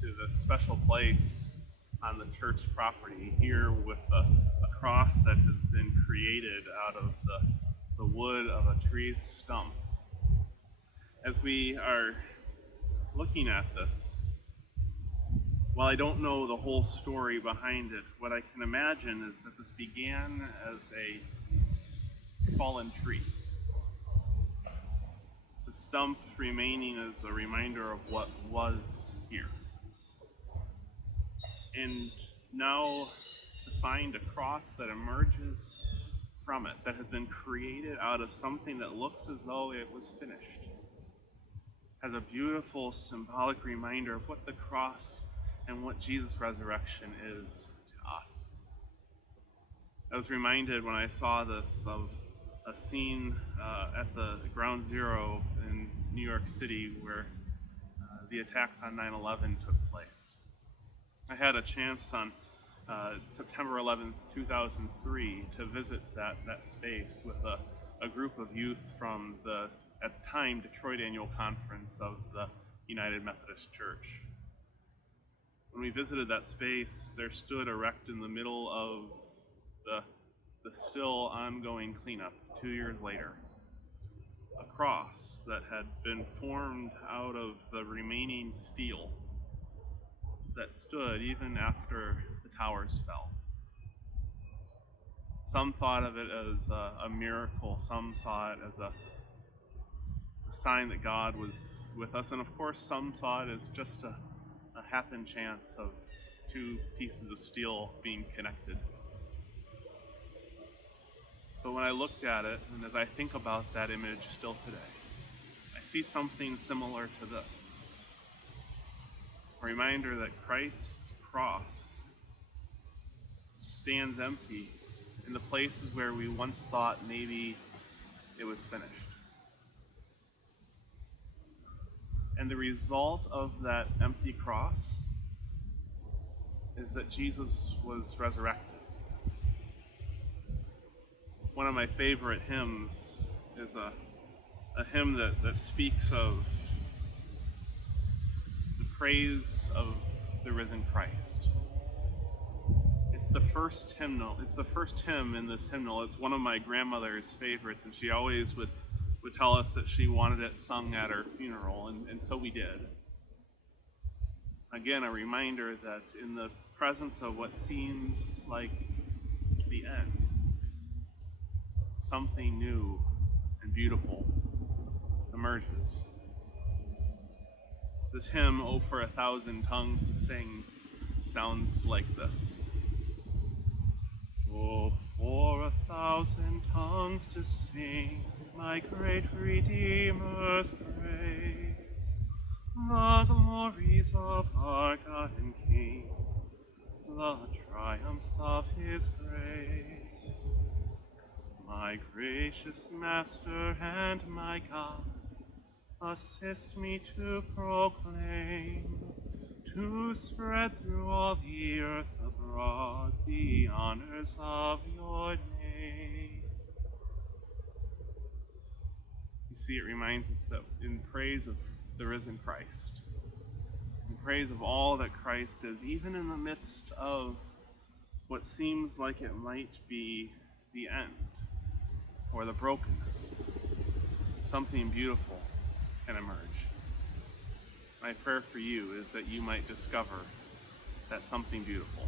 to this special place on the church property here with a cross that has been created out of the wood of a tree's stump. As we are looking at this, while I don't know the whole story behind it, what I can imagine is that this began as a fallen tree. The stump remaining as a reminder of what was here. And now to find a cross that emerges from it, that has been created out of something that looks as though it was finished, has a beautiful symbolic reminder of what the cross and what Jesus' resurrection is to us. I was reminded when I saw this of a scene at the Ground Zero in New York City where the attacks on 9/11 took place. I had a chance on September 11th, 2003 to visit that space with a group of youth from the, at the time, Detroit Annual Conference of the United Methodist Church. When we visited that space, there stood erect in the middle of the still ongoing cleanup 2 years later, a cross that had been formed out of the remaining steel that stood even after the towers fell. Some thought of it as a miracle, some saw it as a sign that God was with us, and of course some saw it as just a happen chance of two pieces of steel being connected. But when I looked at it, and as I think about that image still today, I see something similar to this. A reminder that Christ's cross stands empty in the places where we once thought maybe it was finished. And the result of that empty cross is that Jesus was resurrected. One of my favorite hymns is a hymn that speaks of the praise of the risen Christ. It's the first hymnal. It's the first hymn in this hymnal. It's one of my grandmother's favorites, and she always would tell us that she wanted it sung at her funeral, and so we did. Again, a reminder that in the presence of what seems like the end, something new and beautiful emerges. This hymn, "Oh, for 1,000 tongues to sing," sounds like this. Oh, for 1,000 tongues to sing my great Redeemer's praise, the glories of our God and King, the triumphs of his grace. My gracious Master and my God, assist me to proclaim, to spread through all the earth abroad the honors of your name. You see, it reminds us that in praise of the risen Christ, in praise of all that Christ is, even in the midst of what seems like it might be the end or the brokenness, something beautiful can emerge. My prayer for you is that you might discover that something beautiful.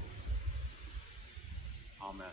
Amen.